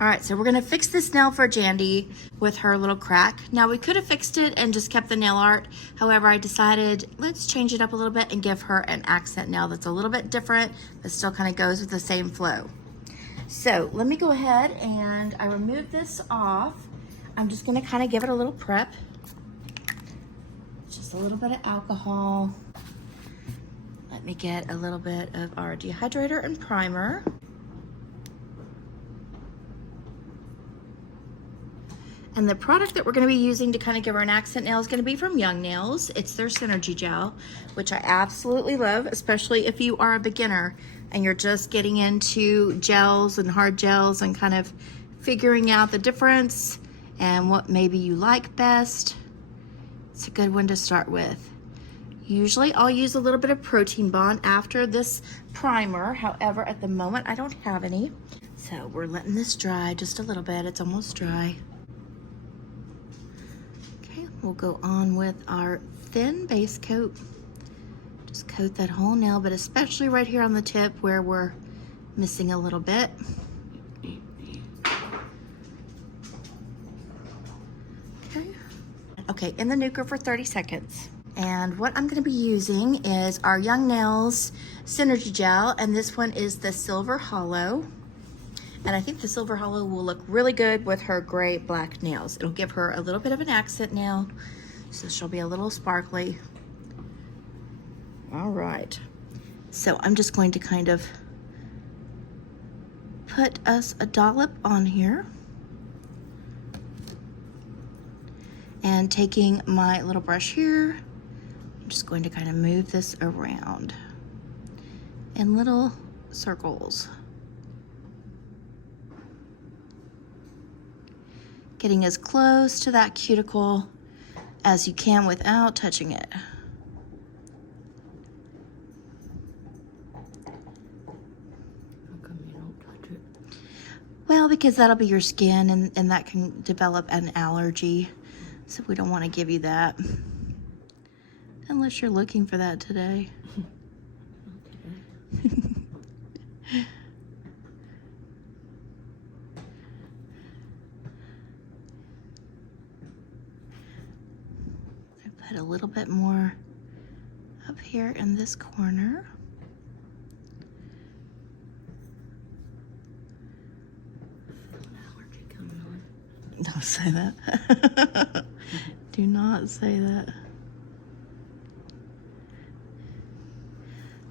All right, so we're gonna fix this nail for Jandy with her little crack. Now we could have fixed it and just kept the nail art. However, I decided let's change it up a little bit and give her an accent nail that's a little bit different, but still kind of goes with the same flow. So let me go ahead and I remove this off. I'm just gonna kind of give it a little prep. Just a little bit of alcohol. Let me get a little bit of our dehydrator and primer. And the product that we're gonna be using to kind of give her an accent nail is gonna be from Young Nails. It's their Synergy Gel, which I absolutely love, especially if you are a beginner and you're just getting into gels and hard gels and kind of figuring out the difference and what maybe you like best. It's a good one to start with. Usually I'll use a little bit of Protein Bond after this primer. However, at the moment I don't have any. So we're letting this dry just a little bit. It's almost dry. We'll go on with our thin base coat. Just coat that whole nail, but especially right here on the tip where we're missing a little bit. Okay, in the nuker for 30 seconds. And what I'm gonna be using is our Young Nails Synergy Gel, and this one is the Silver Hollow. And I think the Silver Hollow will look really good with her gray black nails. It'll give her a little bit of an accent nail, so she'll be a little sparkly. All right. So I'm just going to kind of put us a dollop on here. And taking my little brush here, I'm just going to kind of move this around in little circles. Getting as close to that cuticle as you can without touching it. How come you don't touch it? Well, because that'll be your skin and that can develop an allergy. So we don't want to give you that. Unless you're looking for that today. Okay. Put a little bit more up here in this corner. An allergy coming on. Don't say that. Do not say that.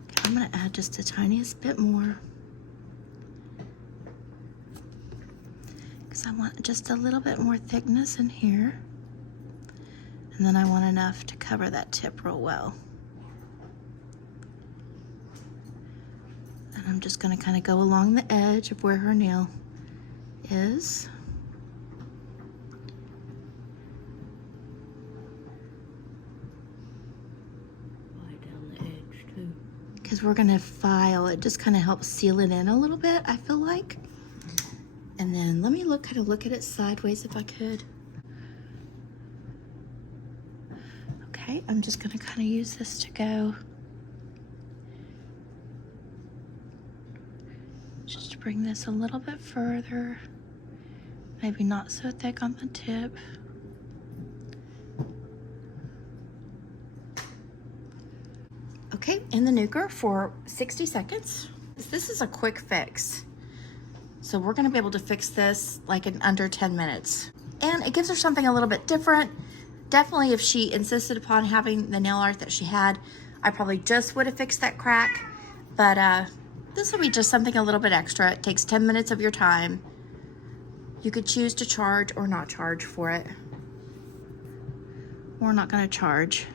Okay, I'm gonna add just the tiniest bit more. Because I want just a little bit more thickness in here. And then I want enough to cover that tip real well. And I'm just gonna kind of go along the edge of where her nail is. Right down the edge too. Because we're gonna file, it just kind of helps seal it in a little bit, I feel like. And then let me kind of look at it sideways if I could. Okay, I'm just gonna kind of use this to go. Just to bring this a little bit further. Maybe not so thick on the tip. Okay, in the nuker for 60 seconds. This is a quick fix. So we're gonna be able to fix this like in under 10 minutes. And it gives her something a little bit different. Definitely if she insisted upon having the nail art that she had, I probably just would have fixed that crack. But this will be just something a little bit extra. It takes 10 minutes of your time. You could choose to charge or not charge for it. We're not gonna charge.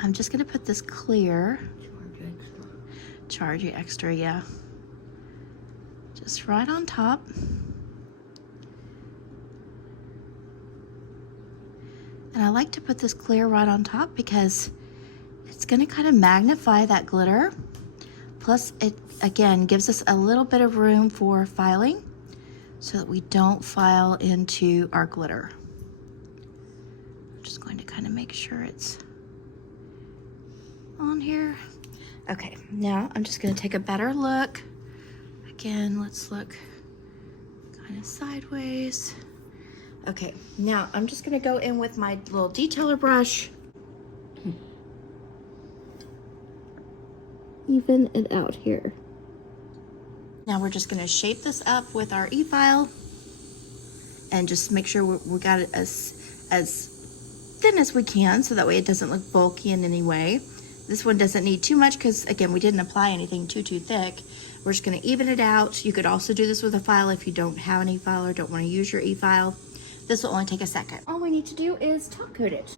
I'm just gonna put this clear. Charge extra. Charge extra, yeah. Just right on top. And I like to put this clear right on top because it's gonna kind of magnify that glitter. Plus it, again, gives us a little bit of room for filing so that we don't file into our glitter. I'm just going to kind of make sure it's on here. Okay, now I'm just gonna take a better look again, let's look kind of sideways. Okay, now I'm just gonna go in with my little detailer brush. Even it out here. Now we're just gonna shape this up with our e-file and just make sure we got it as thin as we can so that way it doesn't look bulky in any way. This one doesn't need too much because again, we didn't apply anything too thick. We're just gonna even it out. You could also do this with a file if you don't have an e-file or don't wanna use your e-file. This will only take a second. All we need to do is top coat it.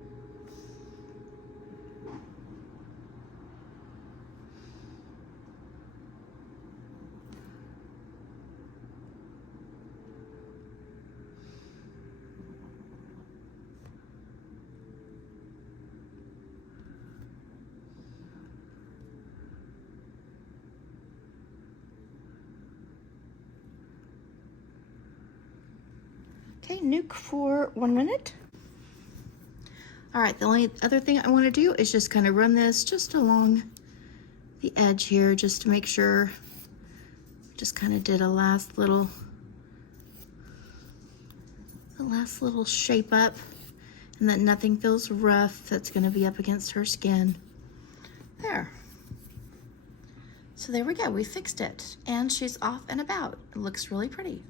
Okay, nuke for 1 minute. All right, the only other thing I want to do is just kind of run this just along the edge here just to make sure. Just kind of did a last little shape up and that nothing feels rough that's going to be up against her skin. There. So there we go, we fixed it and she's off and about. It looks really pretty.